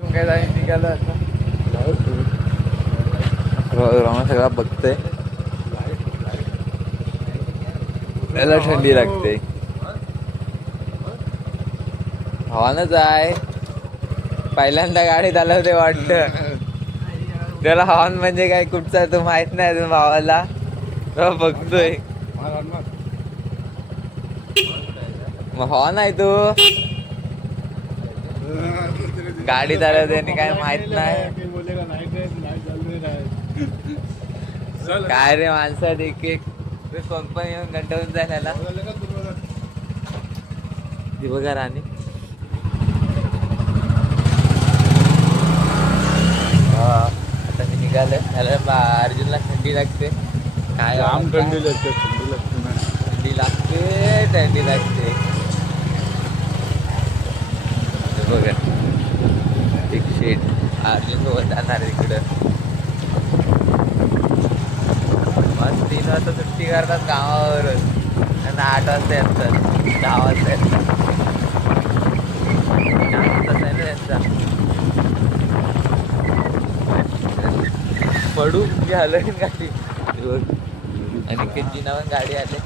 काय जाईल निघालं आता रॉमा सगळा बघतोय. त्याला थंडी लागते. हवानच आहे. पहिल्यांदा गाडीत आलं होते वाटतं. त्याला हॉर्न म्हणजे काय कुठचा तो माहित नाही अजून भावाला. तो बघतोय मग हॉर्न आहे तो गाडीत आलं त्याने काय माहित नाही. काय रे माणसात एक एक कोण पण येऊन गंटवून जाईल ह्याला. बघा राणी आता मी निघालं ह्याला. अर्जुनला थंडी लागते. काय आम थंडी लागते. थंडी लागते ना. थंडी लागते. थंडी लागते. बघा एक शेट अर्जुन सोबत जाणार इकडं. मग 3 वाजता सुट्टी करतात गावावरच आणि 8 वाजता येतात. 10 वाजता येतात. तसं आहे ना त्यांचा. पडू म्हणजे हलवीन गाडी. आणि किती पण गाडी आले.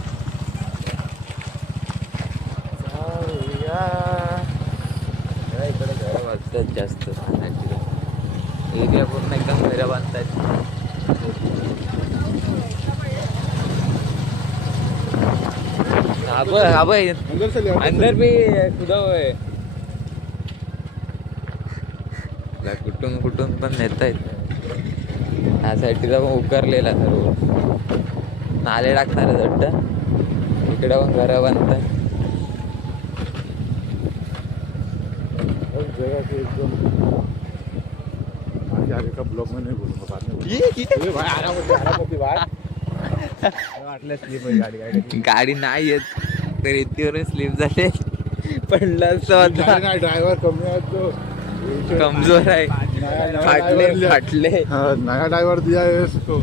इकडे घर बांधतात जास्त. एरिया पूर्ण एकदम घरं बांधतात. अंदर भी खुदा है. कुठून कुठून पण नेता येत. ह्या साईडला पण उकारलेला सर्व नाले टाकणार वाटतं. इकडे पण घरं बांधतात. आगे का ब्लॉग में नहीं बोलूंगा, बाद में बोलूंगा. भाई आरामती वाटलं स्लीप आहे गाडी. गाडी नाही येत तर इतकीवरून स्लिप झाले. पडला असं ड्रायव्हर कमी आहे तो. कमजोर आहे. फाटले नया ड्रायव्हर दिया है इसको.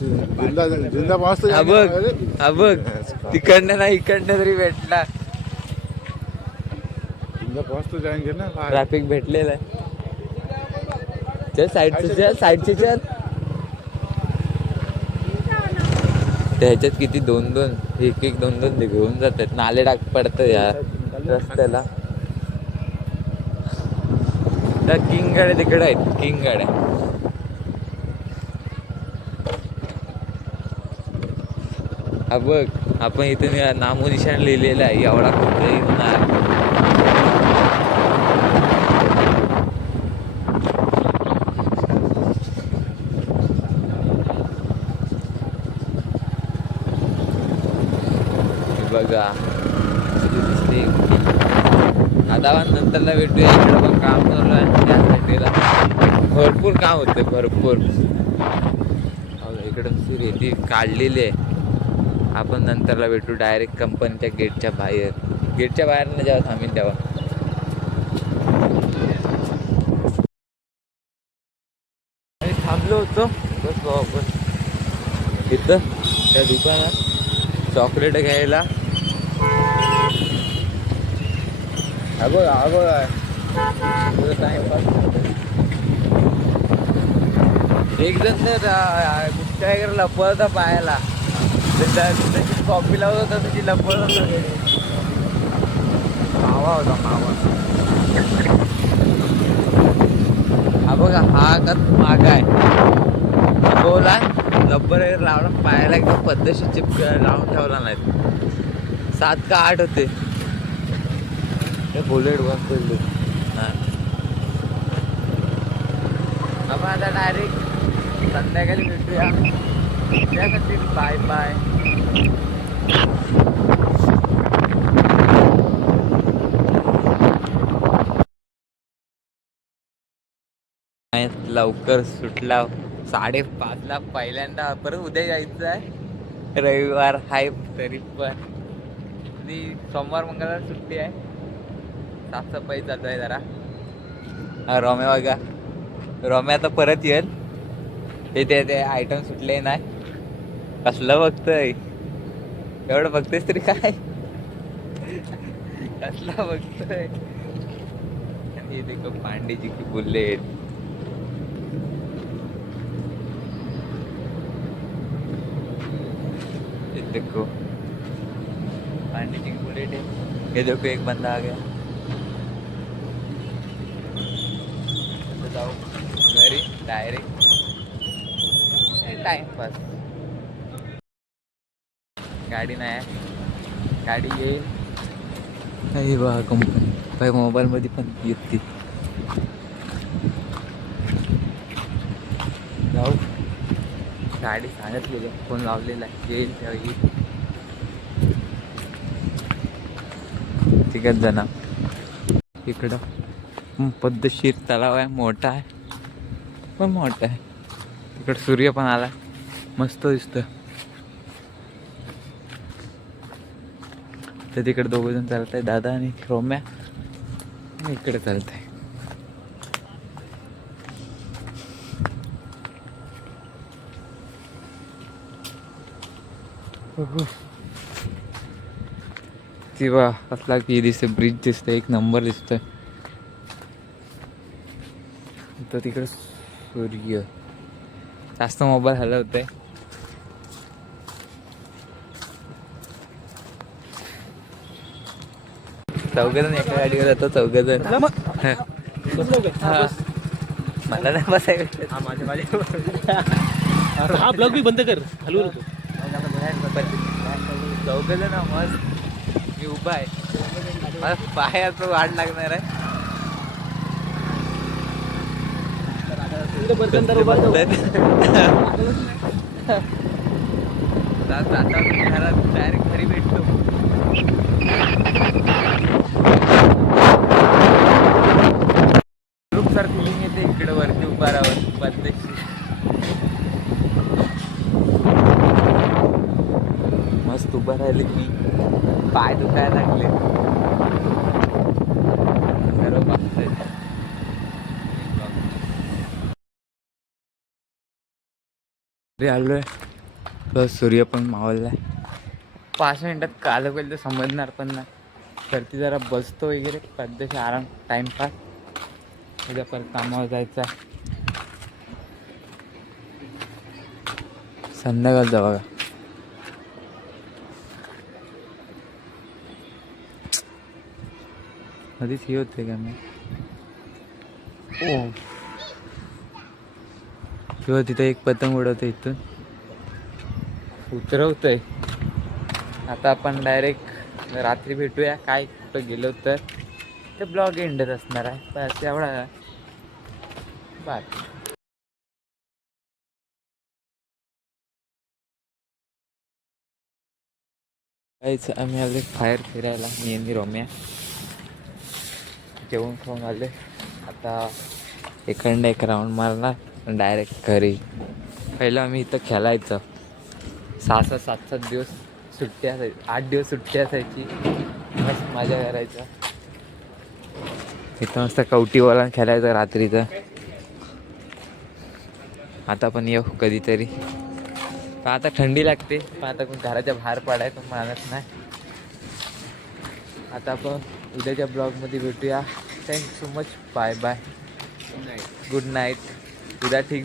जिंदा पास हा बघ तिकडनं नाही इकडनं तरी भेटला. जिंदा पास तो जाएंगे ना. ट्रॅफिक भेटलेलं आहे. चल साईडचे चल. त्याच्यात किती 2-2 एक 2-2 घेऊन जातात. नाले टाक पडतं या रस्त्याला. त्या किंग गाड्या तिकडे आहेत. किंग गाड्या हा बघ. आपण इथे नामोनिशाण लिहिलेलं आहे. एवढा कुठे येणार. बघा आता नंतरला भेटूया. इकडं पण काम चालू आहे. त्या साईडला भरपूर काम होते. भरपूर इकडं रेती काढलेली आहे. आपण नंतरला भेटू डायरेक्ट कंपनीच्या गेटच्या बाहेर. गेटच्या बाहेर न जेव्हा थांबीन तेव्हा थांबलो होतो. बस आपण इथं त्या दुकानात चॉकलेट घ्यायला. टाइमपास. एक जण तर टायगर लपवत होता पायाला. त्याची कॉपी लावत होता. त्याची लपवत होता. मावा होता मावा. हा बघा हा का मागा आहे. बोला रबर लावला पायाला एकदम पद्धतशीर चिपक लावून ठेवला नाहीत. 7 का 8 होते. बुलेट बंद पडले. आपण आता डायरेक्ट संध्याकाळी भेटूया. त्यासाठी बाय बाय. लवकर सुटला. 5:30 पहिल्यांदा. परत उद्या जायचं आहे. रविवार आहे तरी पण. आणि सोमवार मंगळवार सुट्टी आहे. साफसफाई चालू आहे जरा. हा रॉम्या बघा. रॉम्या आता परत येईल. ते आयटम सुटले नाही. कसलं बघतोय. एवढं बघतोयस तरी काय. कसला बघतोय. ये देखो पांडे जी की बुलेट. ये देखो पांडे जी की बुलेट है. ये देखो एक बंदा आ गया. आता जाऊ घरी डायरेक्ट टाइमपास. गाडी नाही आहे. गाडी येईल नाही बा कंपनी काय मोबाईलमध्ये पण येते. जाऊ गाडी सांगितलेली फोन लावलेला येईल तेव्हा येईल. तिघच जण इकडं पद्धतशीर तलाव आहे. मोठा आहे पण मोठा आहे. तिकडं सूर्य पण आला मस्त दिसतं. तर तिकडे दोघ जण चालत आहे दादा आणि रोम्या. इकडे चालत आहे. किंवा असला की दिसते ब्रिज दिसते एक नंबर दिसतोय. तर तिकडे सूर्य जास्त मोबाईल हलवतोय. चौघजण एका गाडीवर जातो. चौघजण मला नाही बसायचं. हा ब्लॉग भी बंद कर हलवू नको. चौघजण मस्त. मी उभा आहे. मला पायाचं वाढ लागणार आहे. घरात डायरेक्ट घरी भेटतो. ग्रुप सर फिलिंग येते इकडे वरती उभा राहून पद्धतशीर. मस्त उभा राहिले मी. पाय दुखायला लागले. सर्व बघतोय. आलोय बस. सूर्य पण मावळलाय. 5 मिनिटात काल होईल तर समजणार पण नाही. वरती जरा बसतो वगैरे पद्धतशीर आराम टाइमपास. उद्या परत कामावर जायचं आहे. संध्याकाळचा बघा. आधीच हे होते का मी किंवा तिथे एक पतंग उडवतं इथून उतरवतंय. आता आपण डायरेक्ट रात्री भेटूया. काय कुठं गेलो तर ते ब्लॉग एंडच असणार आहे. बस एवढा बाय. काहीच आम्ही आले बाहेर फिरायला. मी आणि रोम्या जेवण खाऊन आले. आता इकडनं एक राऊंड मारणार डायरेक्ट घरी. पहिलं आम्ही इथं खेळायचं. 6-7 दिवस सुट्टी असायची. 8 दिवस सुट्टी असायची. मस्त मजा करायचं. इथं मस्त कवटीवाला खेळायचं रात्रीचं. आता पण येऊ कधीतरी. पण आता थंडी लागते. पण आता कोण घराच्या बाहेर पडायचं मानत नाही. आता आपण उद्याच्या ब्लॉगमध्ये भेटूया. Thank you so much. Bye bye. Good night. उद्या ठीक